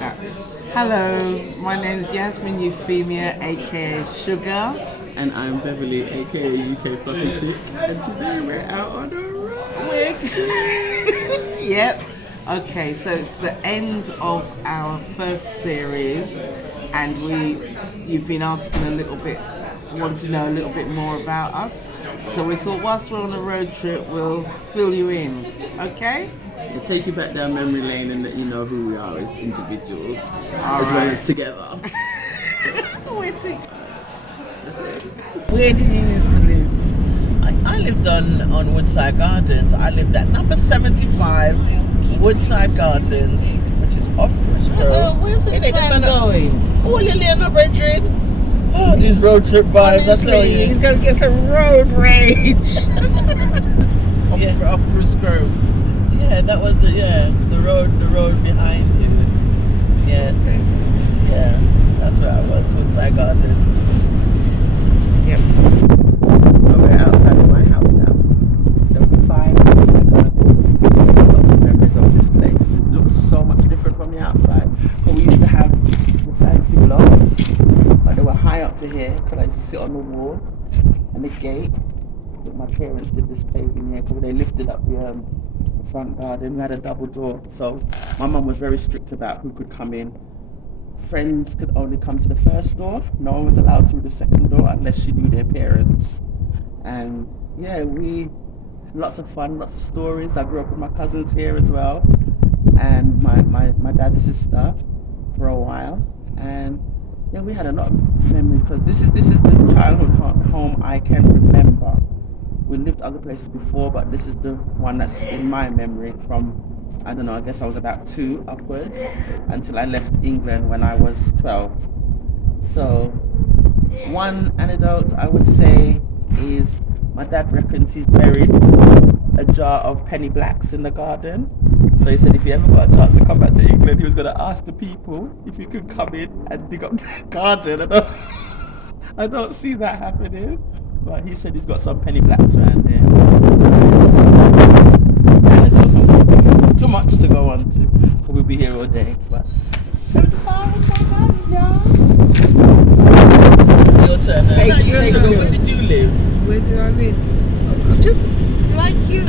Uh, Hello, my name is Yasmin Euphemia AKA Sugar. And I'm Beverly AKA U.K Fluffy Chick, and today we're out on the road. Yep. Okay, so it's the end of our first series, and you've been asking a little bit, want to know a little bit more about us. So we thought whilst we're on a road trip, we'll fill you in. Okay? We'll take you back down memory lane and let you know who we are as individuals, All as well right. as together. Where did you used to live? I lived on Woodside Gardens. I lived at number 75 Woodside Gardens, which is off Bruce Grove. Where's this It man ain't going? Oh, Liliana Brethren. Oh, these road trip vibes, I tell Honestly, he's you. going to get some road rage. Yeah. Off Bruce Grove. Yeah, that was the road behind you. Yes. Yeah, that's where I was, Woodside Gardens. Yep. So we're outside of my house now. 75 Woodside Gardens. Lots of memories of this place. It looks so much different from the outside. But we used to have the fancy blocks, but they were high up to here because I used to sit on the wall and the gate. But my parents did this paving here because they lifted up the front garden. We had a double door, so my mum was very strict about who could come in. Friends could only come to the first door. No one was allowed through the second door unless she knew their parents. And yeah, lots of fun, lots of stories. I grew up with my cousins here as well, and my dad's sister for a while. And yeah, we had a lot of memories because this is the childhood home I can remember. We lived other places before, but this is the one that's in my memory from, I don't know, I guess I was about 2 upwards until I left England when I was 12. So one anecdote I would say is my dad reckons he's buried a jar of penny blacks in the garden. So he said if he ever got a chance to come back to England, he was going to ask the people if he could come in and dig up the garden. I don't see that happening. But he said he's got some penny blacks around there. And too much to go on to. We'll be here all day. But 75 times, y'all. Your turn. Where did you live? Where did I live? Just like you.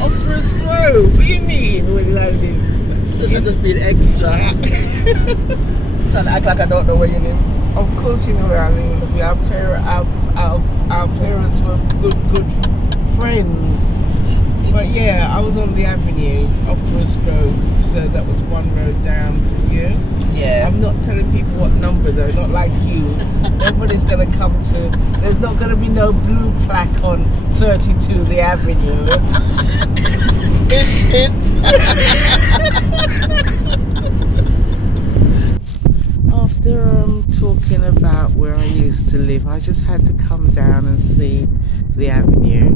Off Bruce Grove. What do you mean? Where did I live? I've just been extra. Trying to act like I don't know where you live. Of course you know where I live. Our parents were good friends. But yeah, I was on the avenue off Bruce Grove, so that was one road down from you. Yeah. I'm not telling people what number though, not like you. Nobody's gonna come to, there's not gonna be no blue plaque on 32 the avenue. After talking about where I used to live, I just had to come down and see the avenue.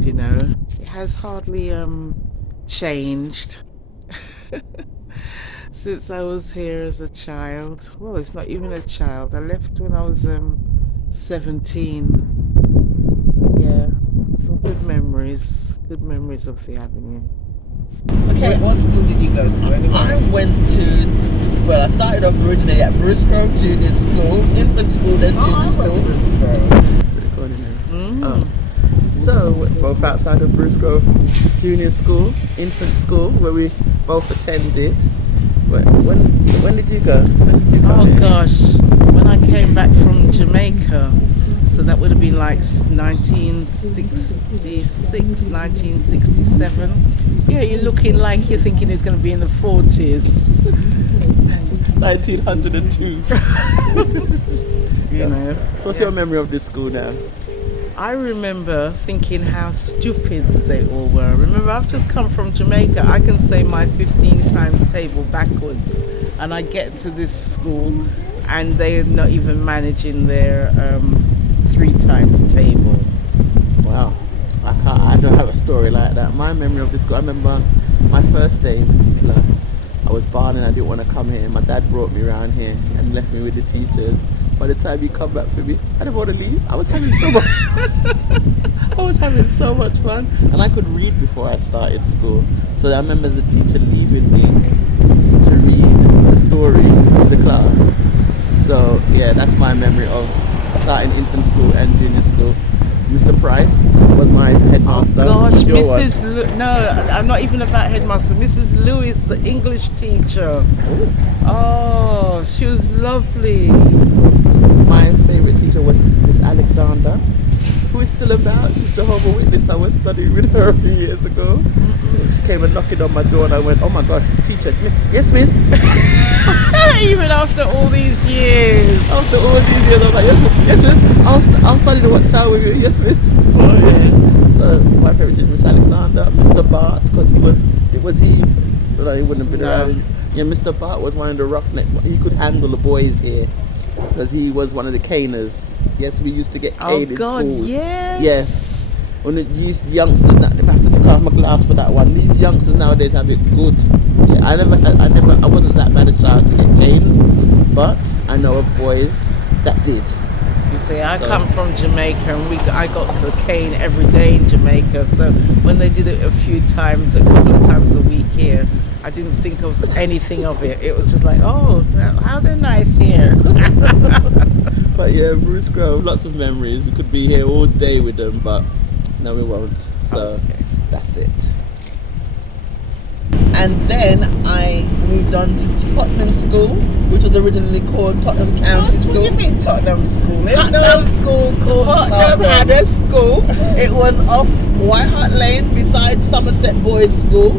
You know, it has hardly changed since I was here as a child. Well, it's not even a child. I left when I was 17. Yeah, some good memories of the avenue. Okay. What school did you go to anyway? I went to, I started off originally at Bruce Grove Junior School, infant school, then junior school. Bruce Grove. So we're both outside of Bruce Grove Junior School, infant school, where we both attended. But when did you go? When did you come Oh here? gosh, when I came back from Jamaica, so that would have been like 1966, 1967. Yeah, you're looking like you're thinking it's going to be in the 40s. 1902. You know. So what's your memory of this school now? I remember thinking how stupid they all were. Remember, I've just come from Jamaica. I can say my 15 times table backwards, and I get to this school, and they're not even managing their 3 times table. Wow, I don't have a story like that. My memory of this school, I remember my first day in particular. I was born and I didn't want to come here. My dad brought me around here and left me with the teachers. By the time he come back for me, I didn't want to leave. I was having so much fun. And I could read before I started school. So I remember the teacher leaving me to read story to the class. So yeah, that's my memory of starting infant school and junior school. Mr. Price was my headmaster. Gosh, Who's your Mrs. No, I'm not even about headmaster. Mrs. Lewis, the English teacher. Oh, she was lovely. My favourite teacher was Miss Alexander, who is still about. She's Jehovah's Witness. I was studying with her a few years ago. She came and knocking on my door and I went, oh my gosh, it's teacher. Yes, miss. Even after all these years. After all these years, I was like, yes, miss. I'll study the watchtower with you. Yes, miss. So yeah. So my favourite teacher was Miss Alexander. Mr. Bart, because he wouldn't have been around. Yeah, Mr. Bart was one of the roughnecks. He could handle the boys here because he was one of the caners. Yes, we used to get caned in school. Yes. Yes. When these youngsters now, they have to take off my glass for that one. These youngsters nowadays have it good. Yeah, I wasn't that bad a child to get caned, but I know of boys that did. You see, I come from Jamaica, and I got the cane every day in Jamaica. So when they did it a couple of times a week here, I didn't think of anything of it. It was just like, oh, how they're nice here. But yeah, Bruce Grove, lots of memories. We could be here all day with them, but no, we won't. So that's it. And then I moved on to Tottenham School, which was originally called Tottenham County School. What do you mean Tottenham School? There's no school called Tottenham had a school. It was off White Hart Lane beside Somerset Boys School.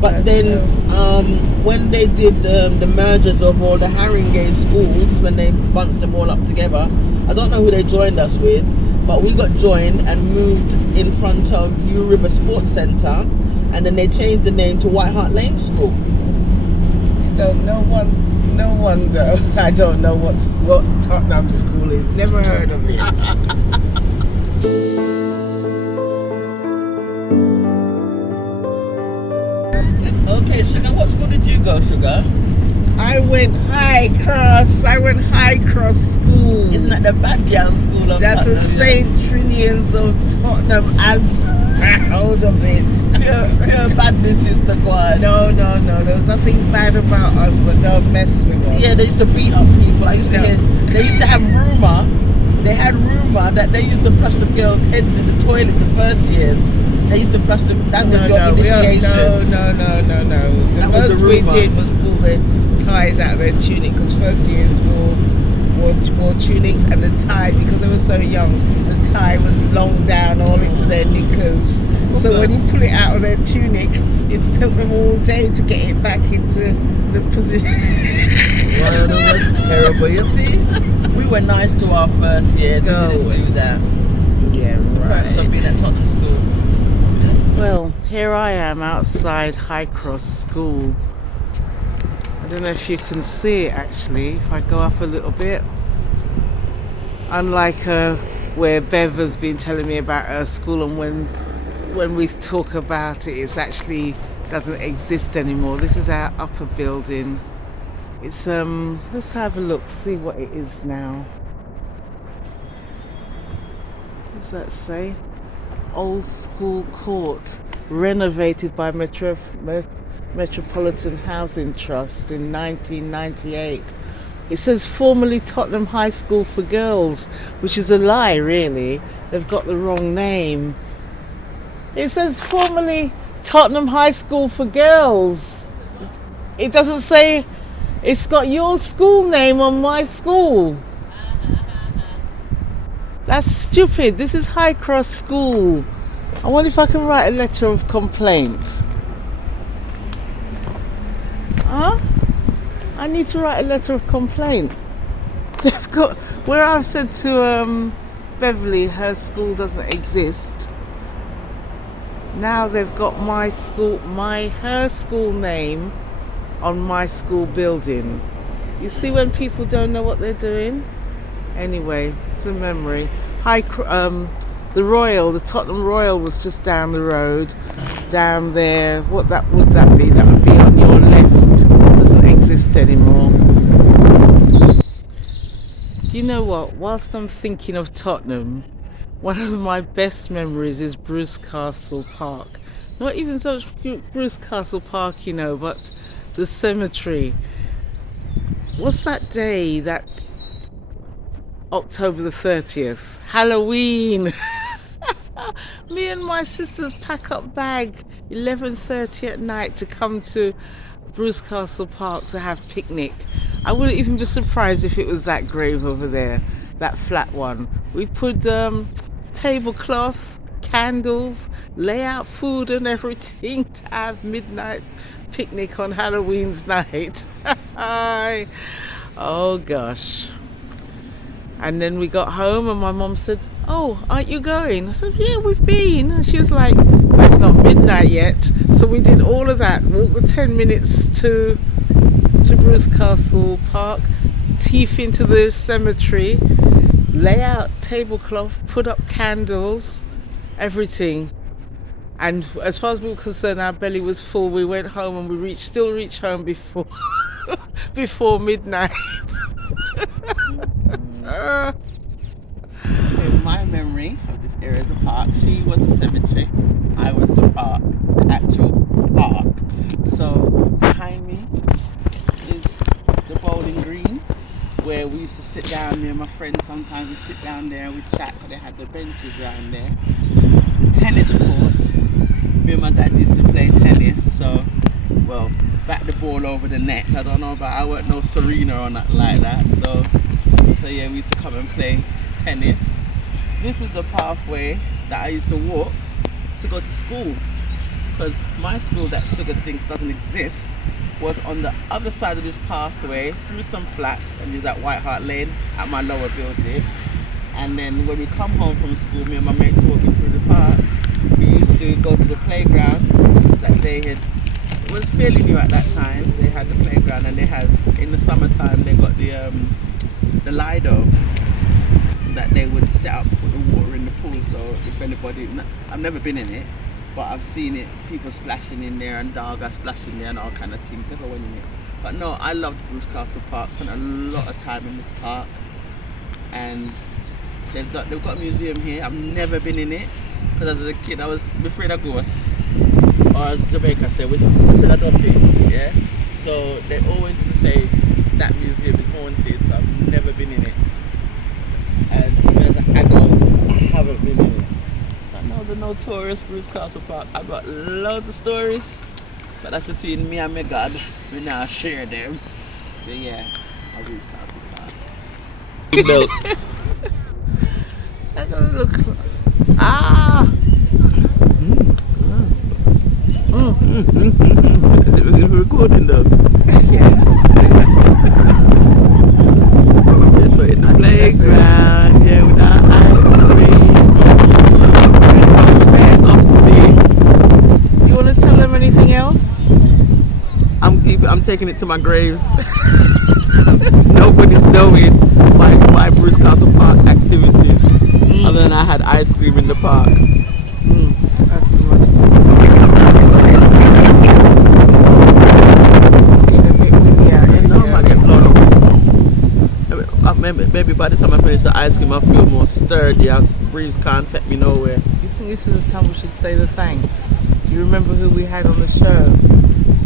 But then when they did the mergers of all the Haringey schools, when they bunched them all up together, I don't know who they joined us with, but we got joined and moved in front of New River Sports Centre, and then they changed the name to White Hart Lane School. No wonder I don't know what Tottenham School is. Never heard of it. Okay, Sugar, what school did you go, Sugar? I went High Cross School. Isn't that the bad girl school of That's Tottenham? a St. Trinian's of Tottenham. I'm proud of it. Pure badness is the one. No. There was nothing bad about us, but don't mess with us. Yeah, they used to beat up people. I used to hear. They used to have rumour. They had rumour that they used to flush the girls' heads in the toilet the first years. They used to flush them. That was your initiation. No. The most we did was pull their ties out of their tunic, because first years wore tunics, and the tie, because they were so young, the tie was long down all into their knickers. So when you pull it out of their tunic, it took them all day to get it back into the position. Well, that was terrible. You see, we were nice to our first years. We didn't do that. Yeah, right. So being at Tottenham School. Well, here I am outside High Cross School. I don't know if you can see it actually, if I go up a little bit. Unlike where Bev has been telling me about her school, and when we talk about it, it's actually doesn't exist anymore. This is our upper building. It's let's have a look, see what it is now. What does that say? Old School Court, renovated by Metropolitan Housing Trust in 1998. It says formerly Tottenham High School for Girls, which is a lie really. They've got the wrong name. It says formerly Tottenham High School for Girls. It doesn't say, it's got your school name on my school. That's stupid. This is High Cross School. I wonder if I can write a letter of complaint. Huh? I need to write a letter of complaint. They've got, where I've said to Beverly her school doesn't exist. Now they've got her school name on my school building. You see when people don't know what they're doing? Anyway, it's a memory. The Tottenham Royal was just down the road, down there. What would that be? That would be on your left. It doesn't exist anymore. Do you know what? Whilst I'm thinking of Tottenham, one of my best memories is Bruce Castle Park. Not even so much Bruce Castle Park, but the cemetery. what's that day? That's October the 30th, Halloween. Me and my sisters pack up bag 11:30 at night to come to Bruce Castle Park to have picnic. I wouldn't even be surprised if it was that grave over there, that flat one. We put tablecloth, candles, lay out food and everything to have midnight picnic on Halloween's night. Oh gosh. And then we got home and my mom said, "Oh, aren't you going?" I said, "Yeah, we've been." And she was like, "Well, it's not midnight yet." So we did all of that, walked the 10 minutes to Bruce Castle Park, teeth into the cemetery, lay out tablecloth, put up candles, everything. And as far as we were concerned, our belly was full. We went home and we still reached home before before midnight. In my memory of this area as a park, she was the cemetery, I was the park, the actual park. So behind me is the bowling green, where we used to sit down. Me and my friends sometimes we sit down there and we chat, because they had the benches around there. The tennis court, me and my dad used to play tennis, so well, bat the ball over the net. I don't know, but I weren't no Serena or nothing like that. So yeah, we used to come and play tennis. This is the pathway that I used to walk to go to school, because my school, that Sugar thinks doesn't exist, was on the other side of this pathway through some flats, and is at White Hart Lane at my lower building. And then when we come home from school, me and my mates walking through the park, we used to go to the playground that they had. It was fairly new at that time. They had the playground, and they had, in the summertime, they got the Lido that they would set up, put the water in the pool. So if anybody, I've never been in it, but I've seen it, people splashing in there and dog are splashing there and all kind of things. Never went in it. But no, I loved Bruce Castle Park. Spent a lot of time in this park, and they've got a museum here. I've never been in it, because as a kid I was afraid of ghosts, or as Jamaica say, we said I don't pay. Yeah. So they always used to say that museum is haunted. So I've never been in it, and even as an adult, I haven't been in it. I know the notorious Bruce Castle Park. I've got loads of stories, but that's between me and my God. We now share them. But yeah, my Bruce Castle Park. Built. That doesn't look. Ah! It's recording though. Yes. So in the playground, yeah, with our ice cream. You want to tell them anything else? I'm taking it to my grave. Nobody's knowing my Bruce Castle Park activities, other than I had ice cream in the park. That's the most. Maybe by the time I finish the ice cream, I feel more sturdy. Breeze can't take me nowhere. You think this is the time we should say the thanks? You remember who we had on the show?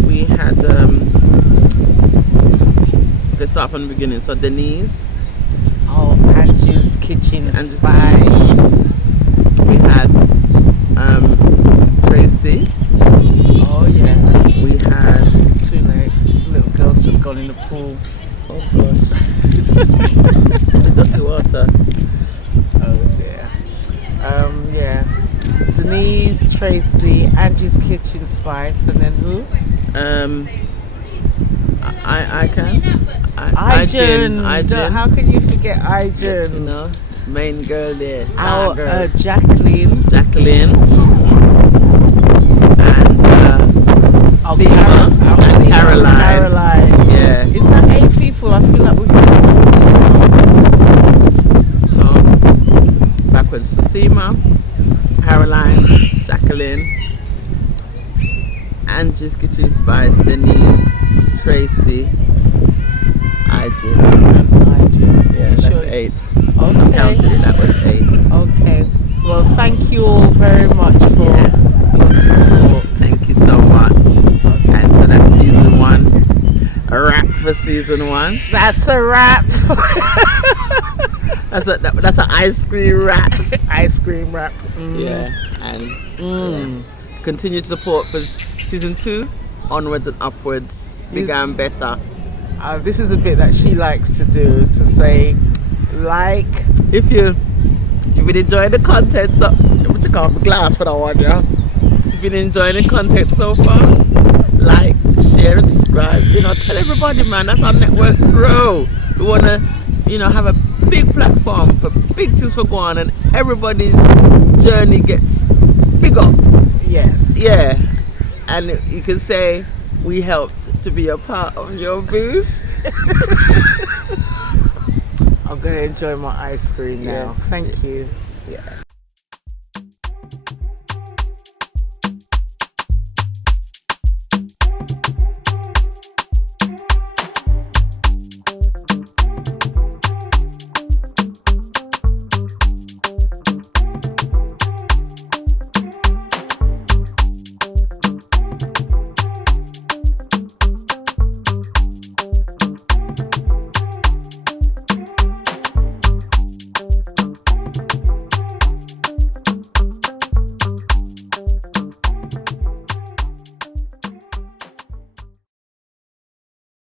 We had, let's start from the beginning. So Denise. Oh, Angie's Kitchen Spice. We had Tracy. Oh yes. We had. It's too late. The little girl's just gone in the pool. Oh gosh. The dirty water. Oh dear. Yeah. Denise, Tracy, Angie's Kitchen Spice, and then who? I can. Ijen. Ijen. How can you forget Ijen? You know, main girl there. Our Star girl. Jacqueline. And Seema and Caroline. Yeah. Is that 8 people? I feel like we've got some. So, backwards. So Seema, Caroline, Jacqueline, Angie's Kitchen Spice, Denise, Tracy, Ijen. Yeah, that's 8. Okay. I counted it, that was 8. Okay. Well, thank you all very much for your support. Thank you so much. And so that's season 1. A wrap for for season 1. That's a wrap. That's an ice cream wrap. Ice cream wrap. Yeah, and continue to support for season 2, onwards and upwards, bigger and better. This is a bit that she likes to do, to say, like, If you enjoy the content, so I'm take off the glass for that one, yeah. If you enjoy the content so far, like, share, and subscribe. Tell everybody, man. That's how networks grow. We wanna, have a big platform for big things for go on, and everybody's journey gets bigger. yes. Yeah, and you can say we helped to be a part of your boost. I'm going to enjoy my ice cream now. Yeah. Thank you. Yeah.